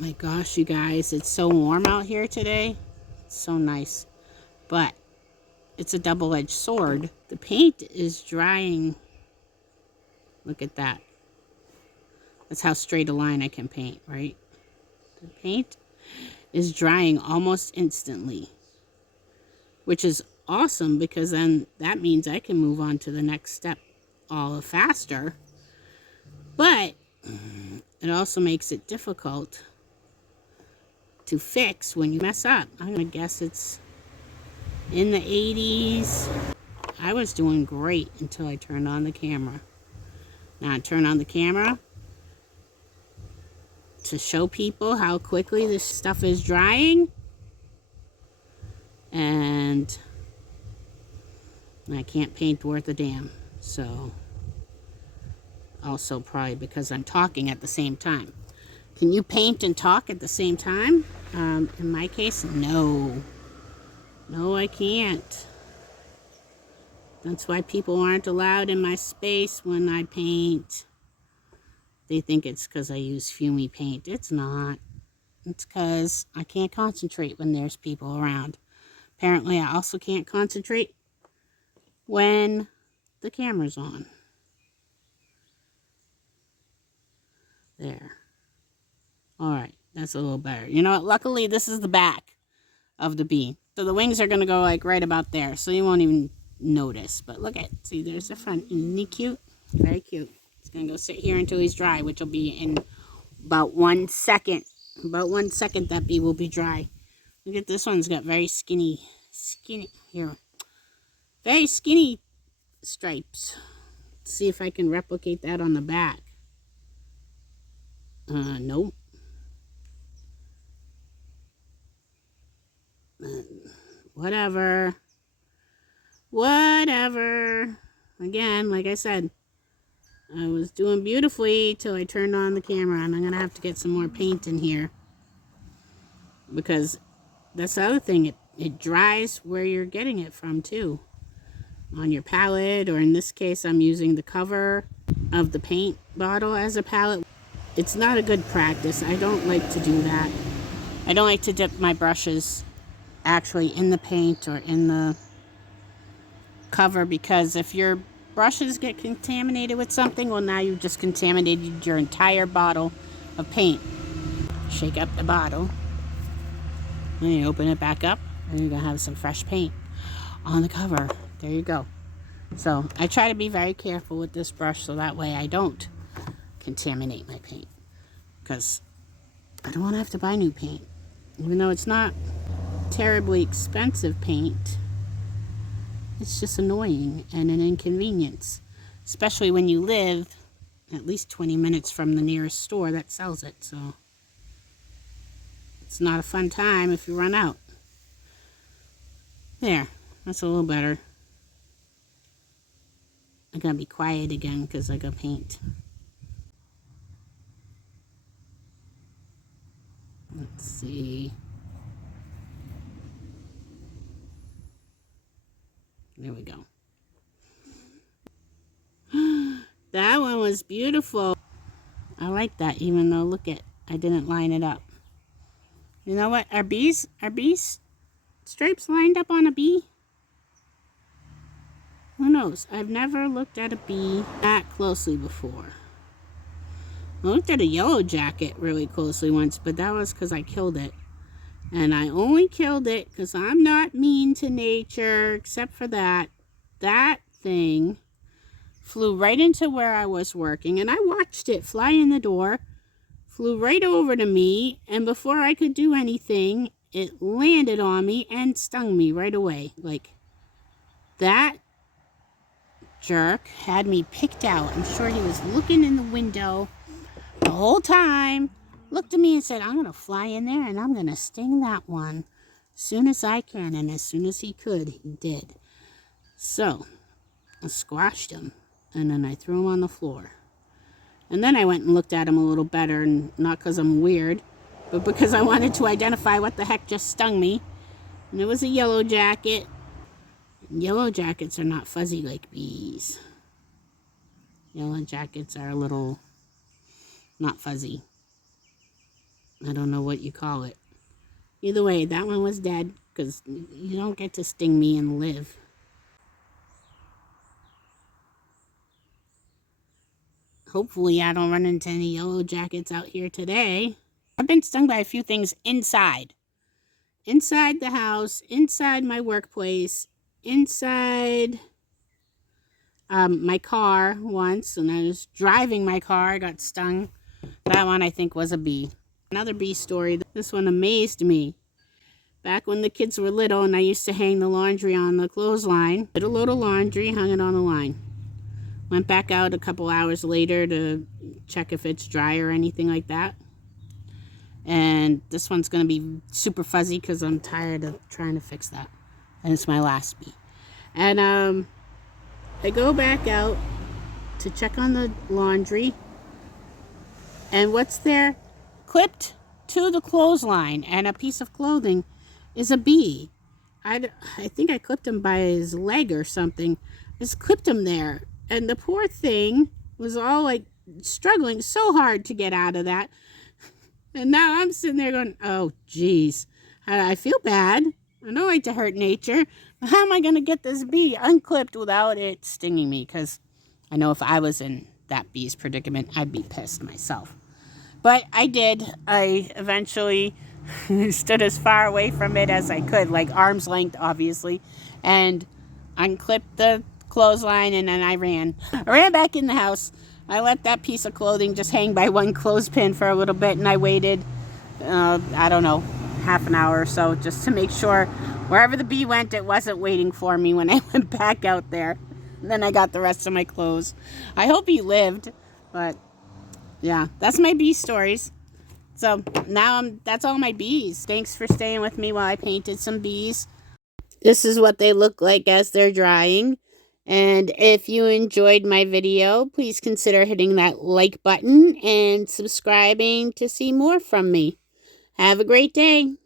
My gosh, you guys, it's so warm out here today. It's so nice. But it's a double-edged sword. The paint is drying. Look at that. That's how straight a line I can paint, right? The paint is drying almost instantly, which is awesome because then that means I can move on to the next step all faster. But it also makes it difficult to fix when you mess up. I'm gonna guess it's in the 80s. I was doing great until I turned on the camera. Now I turn on the camera to show people how quickly this stuff is drying, and I can't paint worth a damn. So also probably because I'm talking at the same time. Can you paint and talk at the same time? In my case, no. No, I can't. That's why people aren't allowed in my space when I paint. They think it's because I use fumey paint. It's not. It's because I can't concentrate when there's people around. Apparently, I also can't concentrate when the camera's on. There. Alright, that's a little better. You know what? Luckily, this is the back of the bee. So the wings are going to go like right about there. So you won't even notice. But look at, see, there's the front. Isn't he cute? Very cute. He's going to go sit here until he's dry, which will be in about 1 second. About 1 second that bee will be dry. Look at this one's got very skinny, here. Very skinny stripes. Let's see if I can replicate that on the back. Nope. Whatever. Again, like I said, I was doing beautifully till I turned on the camera, and I'm going to have to get some more paint in here. Because that's the other thing, it dries where you're getting it from too. On your palette, or in this case, I'm using the cover of the paint bottle as a palette. It's not a good practice. I don't like to do that. I don't like to dip my brushes actually in the paint or in the cover, because if your brushes get contaminated with something, well, now you've just contaminated your entire bottle of paint. Shake up the bottle, and you open it back up, and you're gonna have some fresh paint on the cover. There you go. So I try to be very careful with this brush so that way I don't contaminate my paint, because I don't want to have to buy new paint. Even though it's not terribly expensive paint, it's just annoying and an inconvenience, especially when you live at least 20 minutes from the nearest store that sells it. So it's not a fun time if you run out. There, that's a little better. I gotta be quiet again because I got paint. Let's see. There we go. That one was beautiful. I like that, even though, look at, I didn't line it up. You know what? Are bees stripes lined up on a bee? Who knows? I've never looked at a bee that closely before. I looked at a yellow jacket really closely once, but that was because I killed it. And I only killed it because I'm not mean to nature, except for that. That thing flew right into where I was working, and I watched it fly in the door, flew right over to me, and before I could do anything, it landed on me and stung me right away. Like, that jerk had me picked out. I'm sure he was looking in the window the whole time, looked at me and said, I'm going to fly in there and I'm going to sting that one as soon as I can. And as soon as he could, he did. So I squashed him, and then I threw him on the floor. And then I went and looked at him a little better, and not because I'm weird, but because I wanted to identify what the heck just stung me. And it was a yellow jacket. Yellow jackets are not fuzzy like bees. Yellow jackets are a little not fuzzy. I don't know what you call it. Either way, that one was dead because you don't get to sting me and live. Hopefully I don't run into any yellow jackets out here today. I've been stung by a few things inside. Inside the house, inside my workplace, inside my car once. And I was driving my car, I got stung. That one I think was a bee. Another bee story. This one amazed me. Back when the kids were little and I used to hang the laundry on the clothesline. Did a load of laundry, hung it on the line. Went back out a couple hours later to check if it's dry or anything like that. And this one's going to be super fuzzy because I'm tired of trying to fix that. And it's my last bee. And I go back out to check on the laundry. And what's there? Clipped to the clothesline and a piece of clothing is a bee. I think I clipped him by his leg or something. Just clipped him there. And the poor thing was all like struggling so hard to get out of that. And now I'm sitting there going, oh, geez, I feel bad. I don't like to hurt nature. How am I going to get this bee unclipped without it stinging me? Because I know if I was in that bee's predicament, I'd be pissed myself. But I did. I eventually stood as far away from it as I could, like arm's length, obviously, and unclipped the clothesline, and then I ran. I ran back in the house. I let that piece of clothing just hang by one clothespin for a little bit, and I waited, I don't know, half an hour or so, just to make sure wherever the bee went, it wasn't waiting for me when I went back out there. And then I got the rest of my clothes. I hope he lived, but yeah, that's my bee stories. So now that's all my bees. Thanks for staying with me while I painted some bees. This is what they look like as they're drying. And if you enjoyed my video, please consider hitting that like button and subscribing to see more from me. Have a great day.